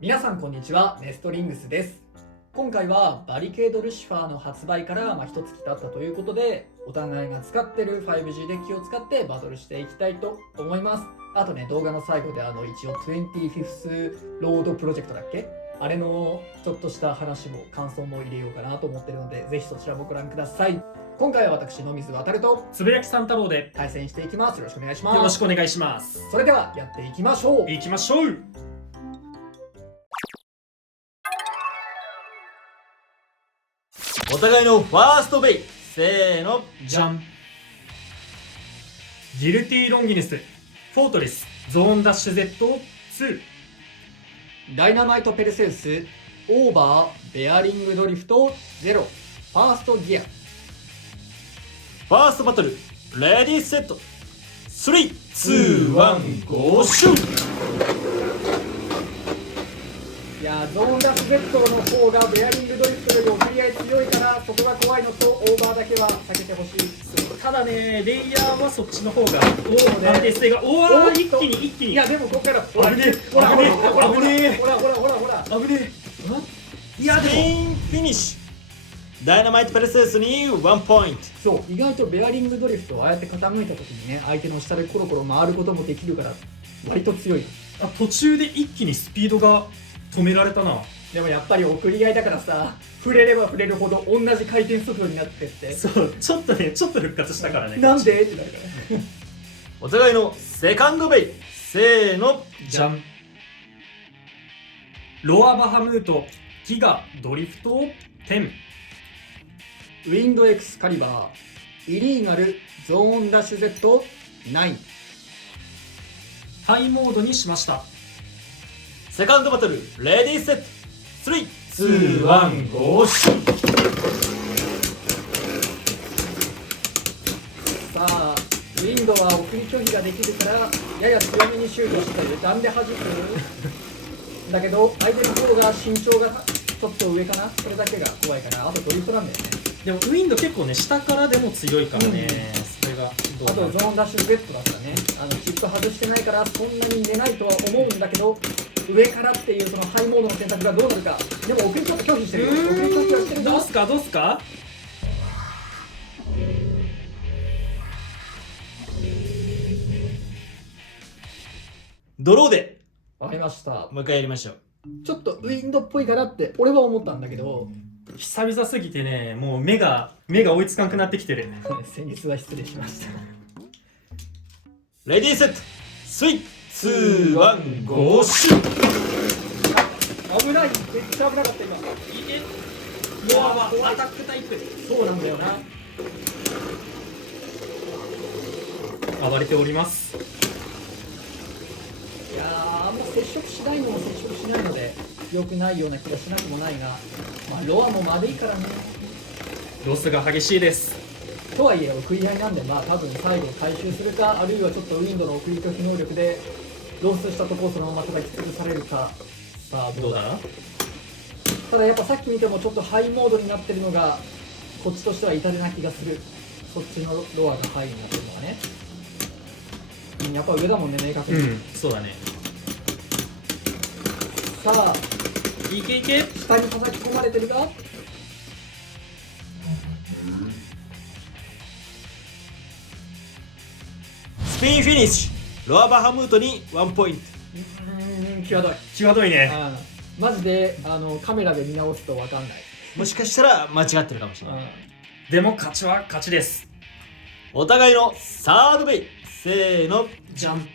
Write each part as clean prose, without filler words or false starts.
皆さんこんにちは、ネストリングスです。今回はバリケードルシファーの発売から一月経ったということで、お互いが使ってる 5G デッキを使ってバトルしていきたいと思います。あとね、動画の最後で一応 25th ロードプロジェクトだっけ、あれのちょっとした話も感想も入れようかなと思ってるので、ぜひそちらもご覧ください。今回は私野水航とつぶやき三太郎で対戦していきます。よろしくお願いします。よろしくお願いします。それではやっていきましょう。行きましょう。お互いのファーストベイ、せーの、じゃん。ギルティロンギヌスフォートレスゾーンダッシュ Z2。 ダイナマイトペルセウスオーバーベアリングドリフトゼロファーストギア。ファーストバトル、レディーセット、3、2、1、ゴーシュー。いやゾーンダッシュ Z の方がベアリングドリフトより送り合い強いから、そこが怖いのとオーバーだけは避けてほしい。ただね、レイヤーはそっちの方が安定性が一気にいやでもここからほら危ねえほらほら危ねえほらほら危ねえほらほらほらほら危ねえ。いやでもスピンフィニッシュ。ダイナマイトペルセウスに1ポイント。そう意外とベアリングドリフトをああやって傾いた時にね、相手の下でコロコロ回ることもできるから割と強い。途中で一気にスピードが止められたな。でもやっぱり送り合いだからさ、触れれば触れるほど同じ回転速度になってって、そうちょっと復活したからね。なんでってなるからお互いのセカンドベイ、せーの、じゃん。ロアバハムートギガドリフト10。ウィンドエクスカリバーイリーガルゾーンダッシュ Z9。 ハイモードにしました。セカンドバトル、レディーセット、3、2、1、ゴーシュー。さあウィンドは送り拒否ができるからやや強めにシュートして油断で弾くだけど相手の方が身長がちょっと上かな、それだけが怖いから。あとドリフトなんだよね。でもウィンド結構ね、下からでも強いからね、それがあとゾーンダッシュ Z だったらね、チップ外してないからそんなに寝ないとは思うんだけど、上からっていうそのハイモードの選択がどうなるか。でも送りちょっと拒否してる。送り拒否はしてるぞ。どうすかドローでわかりました。もう一回やりましょう。ちょっとウィンドっぽいかなって俺は思ったんだけど久々すぎてね、もう目が追いつかなくなってきてる。先日は失礼しました。レディーセット、3、2、1、ゴーシュー。危ない、めっちゃ危なかった今。ロアはアタックタイプ。そうなんだよな。暴れております。いやー、あんま接触しないのも接触しないので良くないような気がしなくもないが、ロアもまでいからね。ロスが激しいです。とはいえ送り合いなんで、多分最後回収するか、あるいはちょっとウィンドの送り拒否能力でロスしたところをそのまま叩き潰されるか。さあどうだ。ただやっぱさっき見てもちょっとハイモードになってるのがこっちとしては痛手な気がする。そっちのロアがハイになってるのがね、やっぱ上だもんね、明確に。そうだね。さあいけいけ。下に叩き込まれてるが、スピンフィニッシュ。ロアバハムートに1ポイント。際どい。際どいね。マジでカメラで見直すと分かんない。もしかしたら間違ってるかもしれない。でも勝ちは勝ちです。お互いのサードベイ、せーの、じゃん。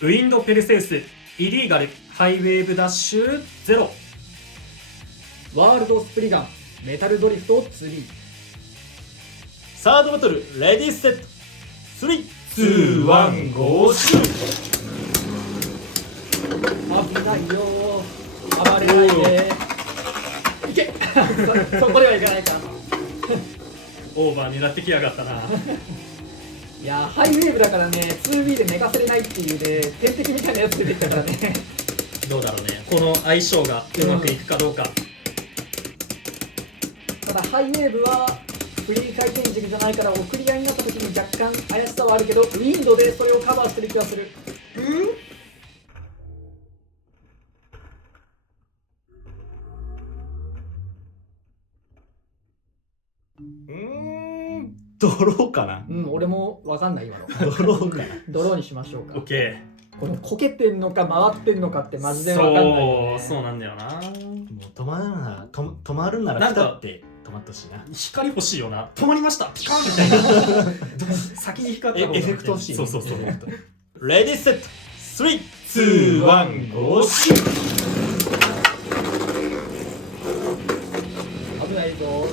ウィンドペルセウスイリーガルハイウェーブダッシュゼロ。ワールドスプリガンメタルドリフト3。サードバトル、レディーセット、3、2、1、ゴーシュー。危ないよー、暴れないでいけそこではいかないかオーバー狙ってきやがったな。いやー、ハイウェーブだからね、2B で寝かせれないっていうね、天敵みたいなやつ出てきたからねどうだろうね、この相性がうまくいくかどうか。ただハイウェーブはフリー回転軸じゃないから送り合いになった時に若干怪しさはあるけど、ウィンドでそれをカバーしてる気がする。ドローかな。俺もわかんない今の。ドローかな。ドローにしましょうか。オッケこのこけてんのか回ってんのかってマジー。でわかんないよね。そうなんだよな。もう止まるなら止まるなら来たって止まってほしいな。光欲しいよな。止まりましたピカンみたいな。先に光った方がエフェクト欲しいね。そうそうそう。レディーセット3、2、1、ゴーシュ危ないぞ。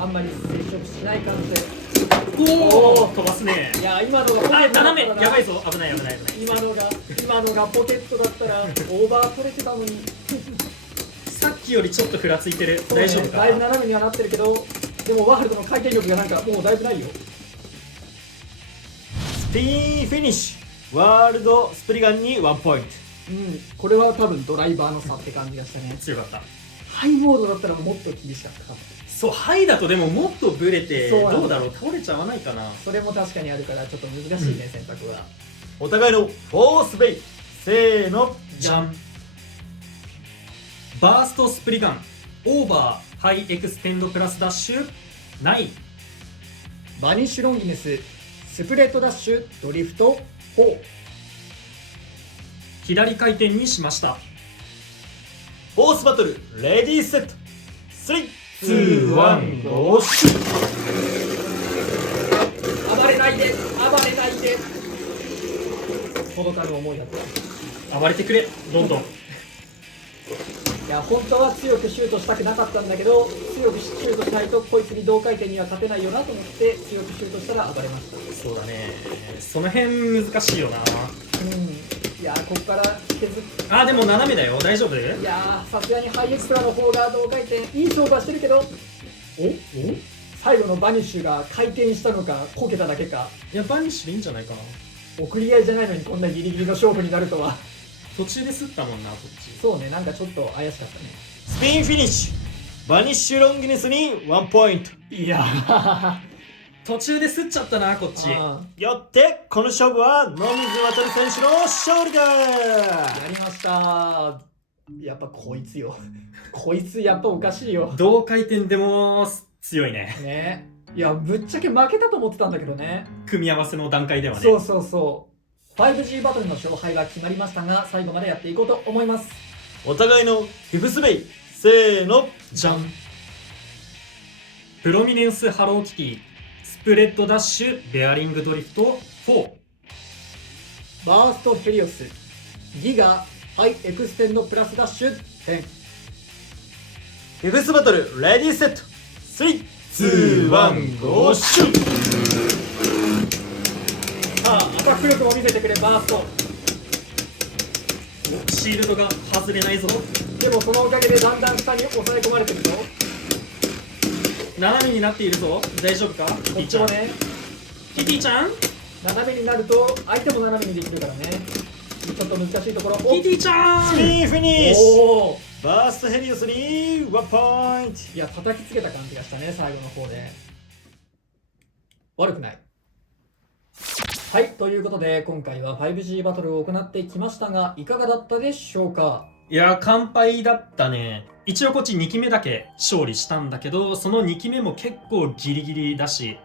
あんまり接触しない感じで。おお飛ばすね。いや今のがポケあットだったら斜めやばいぞ。危ない危ない危ない。今のがポケットだったらオーバー取れてたのに。さっきよりちょっとふらついてる。大丈夫か。だいぶ斜めにはなってるけど、でもワールドの回転力がなんかもうだいぶないよ。スピンフィニッシュ。ワールドスプリガンに1ポイント。これは多分ドライバーの差って感じがしたね。強かった。ハイモードだったらもっと厳しかったかも。そうハイだとでももっとブレてそうなんだどうだろう倒れちゃわないかな。それも確かにあるからちょっと難しいね、選択は。お互いのフォースベイ。せーの。じゃん。バーストスプリガンオーバーハイエクステンドプラスダッシュ9。バニッシュロンギネススプレッドダッシュドリフト4。左回転にしました。フォースバトルレディーセット3、2、1、ゴーシュ暴れないで暴れないで。届かぬ思いだった。暴れてくれどんどん。いや本当は強くシュートしたくなかったんだけど、強くシュートしないとこいつに同回転には勝てないよなと思って強くシュートしたら暴れました。そうだね。その辺難しいよな。いやここから削っあでも斜めだよ。大丈夫。いやさすがにハイエクストラの方が同回転いい勝負はしてるけど、最後のバニッシュが回転したのかこけただけか。いやバニッシュでいいんじゃないかな。送り合いじゃないのにこんなギリギリの勝負になるとは。途中で吸ったもんなこっち。そうね、なんかちょっと怪しかったね。スピンフィニッシュ。バニッシュロンギネスに1ポイント。いや途中で吸っちゃったなこっち。よってこの勝負は野水航選手の勝利だ。やりました。やっぱこいつよこいつやっぱおかしいよ同回転でも強いね。ね。いやぶっちゃけ負けたと思ってたんだけどね。組み合わせの段階ではね。そうそうそう。5G バトルの勝敗は決まりましたが、最後までやっていこうと思います。お互いのフィフスベイ。せーの。じゃん。プロミネンスハローキティスプレッドダッシュベアリングドリフト4。バーストヘリオスギガハイエクステンドプラスダッシュ10。フィフスバトルレディーセット3、2、1、ゴーシュ。さあアタック力を見せてくれバースト。シールドが外れないぞ。でもそのおかげでだんだん下に抑え込まれてるぞ。斜めになっているぞ。大丈夫かキテこっィちゃん。ちもね、キティちゃん斜めになると相手も斜めにできるからね。ちょっと難しいところ。キティちゃん。スピンフィニッシおお、ュ。バーストヘリオスに1ポイント。いや叩きつけた感じがしたね最後の方で。悪くない。はい、ということで今回は 5G バトルを行ってきましたがいかがだったでしょうか。いや完敗だったね。一応こっち2期目だけ勝利したんだけど、その2期目も結構ギリギリだし、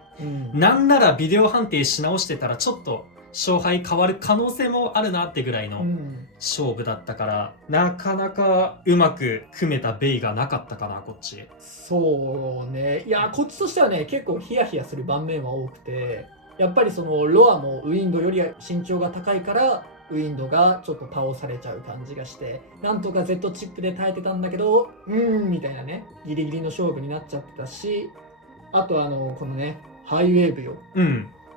なんならビデオ判定し直してたらちょっと勝敗変わる可能性もあるなってぐらいの勝負だったから、なかなかうまく組めたベイがなかったかなこっち。そうね。いやこっちとしてはね結構ヒヤヒヤする盤面は多くて、やっぱりそのロアもウィンドより身長が高いからウィンドがちょっと倒されちゃう感じがして、なんとか Z チップで耐えてたんだけどみたいなね、ギリギリの勝負になっちゃってたし、あとこのねハイウェーブよ、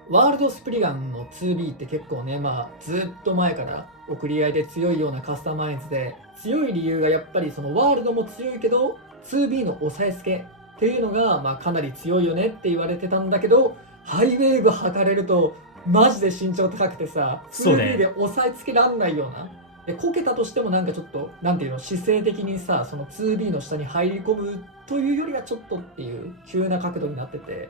ワールドスプリガンの 2B って結構ね、ずっと前から送り合いで強いようなカスタマイズで、強い理由がやっぱりそのワールドも強いけど 2B の押さえつけっていうのがかなり強いよねって言われてたんだけど、ハイウェーブ測れるとマジで身長高くてさ、そうね 2B で押さえつけらんないような。でこけたとしてもなんかちょっとなんていうの、姿勢的にさその 2B の下に入り込むというよりはちょっとっていう急な角度になってて、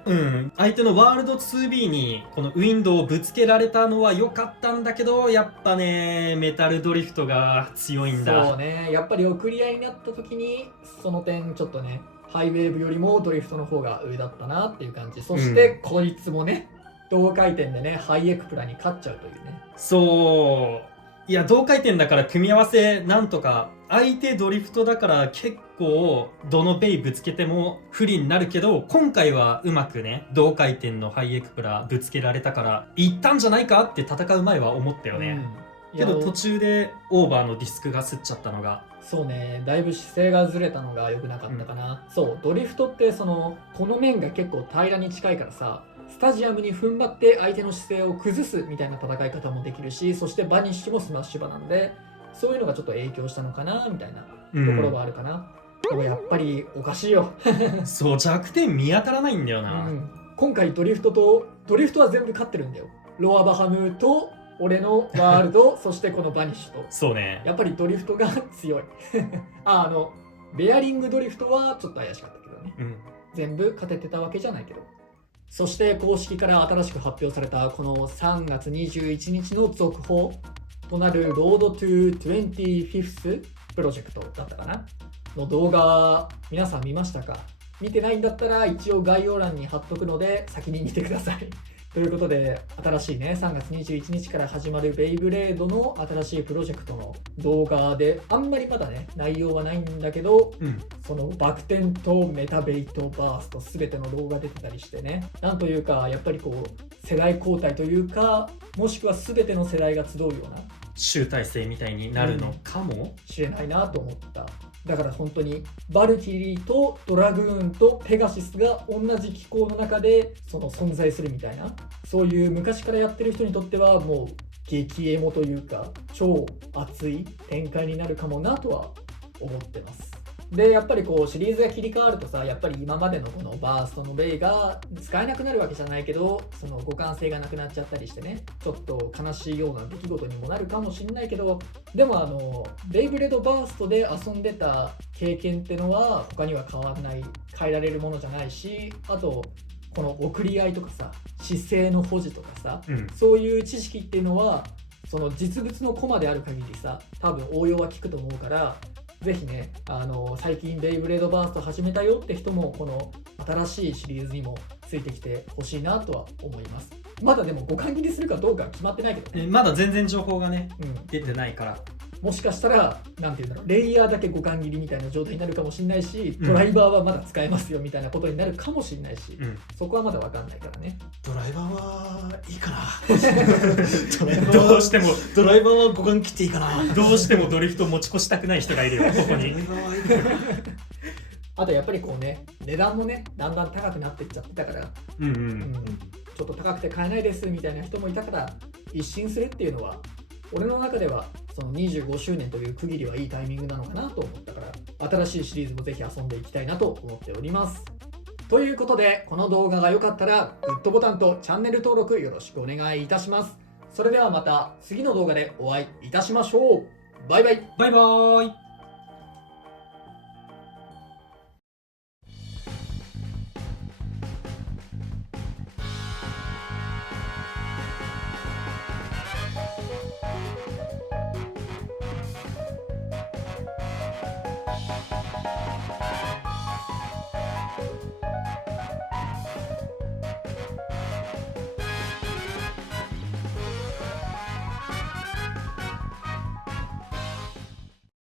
相手のワールド 2B にこのウィンドウをぶつけられたのは良かったんだけど、やっぱねメタルドリフトが強いんだ。そうね、やっぱり送り合いになった時にその点ちょっとねハイウェーブよりもドリフトの方が上だったなっていう感じ。そしてこいつもね、同回転でねハイエクプラに勝っちゃうというね。そういや同回転だから組み合わせなんとか、相手ドリフトだから結構どのベイぶつけても不利になるけど、今回はうまくね同回転のハイエクプラぶつけられたからいったんじゃないかって戦う前は思ったよね、けど途中でオーバーのディスクがすっちゃったのが、そうね、だいぶ姿勢がずれたのが良くなかったかな、そうドリフトってこの面が結構平らに近いからさ、スタジアムに踏ん張って相手の姿勢を崩すみたいな戦い方もできるし、そしてバニッシュもスマッシュ場なんで、そういうのがちょっと影響したのかなみたいなところはあるかな、でもやっぱりおかしいよそう弱点見当たらないんだよな、今回ドリフトは全部勝ってるんだよ。ロアバハムと俺のワールドそしてこのバニッシュと、そうね、やっぱりドリフトが強いベアリングドリフトはちょっと怪しかったけどね、全部勝ててたわけじゃないけど。そして公式から新しく発表されたこの3月21日の続報となるロードトゥ 25th プロジェクトだったかなの動画、皆さん見ましたか？見てないんだったら一応概要欄に貼っとくので先に見てくださいということで、新しいね3月21日から始まるベイブレードの新しいプロジェクトの動画で、あんまりまだね内容はないんだけど、そのバク転とメタベイトバースト全ての動画出てたりしてね、なんというかやっぱりこう世代交代というか、もしくは全ての世代が集うような集大成みたいになるのかもしれないなと思った。だから本当にバルキリーとドラグーンとペガシスが同じ機構の中で存在するみたいな、そういう昔からやってる人にとってはもう激エモというか超熱い展開になるかもなとは思ってます。でやっぱりこうシリーズが切り替わるとさ、やっぱり今までのこのバーストのベイが使えなくなるわけじゃないけど、その互換性がなくなっちゃったりしてね、ちょっと悲しいような出来事にもなるかもしれないけど、でもベイブレードバーストで遊んでた経験ってのは他には変わらない、変えられるものじゃないし、あとこの送り合いとかさ、姿勢の保持とかさ、そういう知識っていうのはその実物のコマである限りさ、多分応用は効くと思うから、ぜひね、最近ベイブレードバースト始めたよって人もこの新しいシリーズにもついてきてほしいなとは思います。まだでも互換切りするかどうか決まってないけど、まだ全然情報がね、出てないから、もしかしたらなんていうんだろう、レイヤーだけ互換切りみたいな状態になるかもしれないし、ドライバーはまだ使えますよみたいなことになるかもしれないし、そこはまだ分かんないからね。ドライバーはいいかなどうしてもドライバーは互換切っていいかなどうしてもドリフト持ち越したくない人がいるよここにドライバーはいいかなあとやっぱりこうね、値段もねだんだん高くなっていっちゃってたから、ちょっと高くて買えないですみたいな人もいたから、一新するっていうのは俺の中ではその25周年という区切りはいいタイミングなのかなと思ったから、新しいシリーズもぜひ遊んでいきたいなと思っております。ということで、この動画が良かったらグッドボタンとチャンネル登録よろしくお願いいたします。それではまた次の動画でお会いいたしましょう。バイバイ。バイバーイ。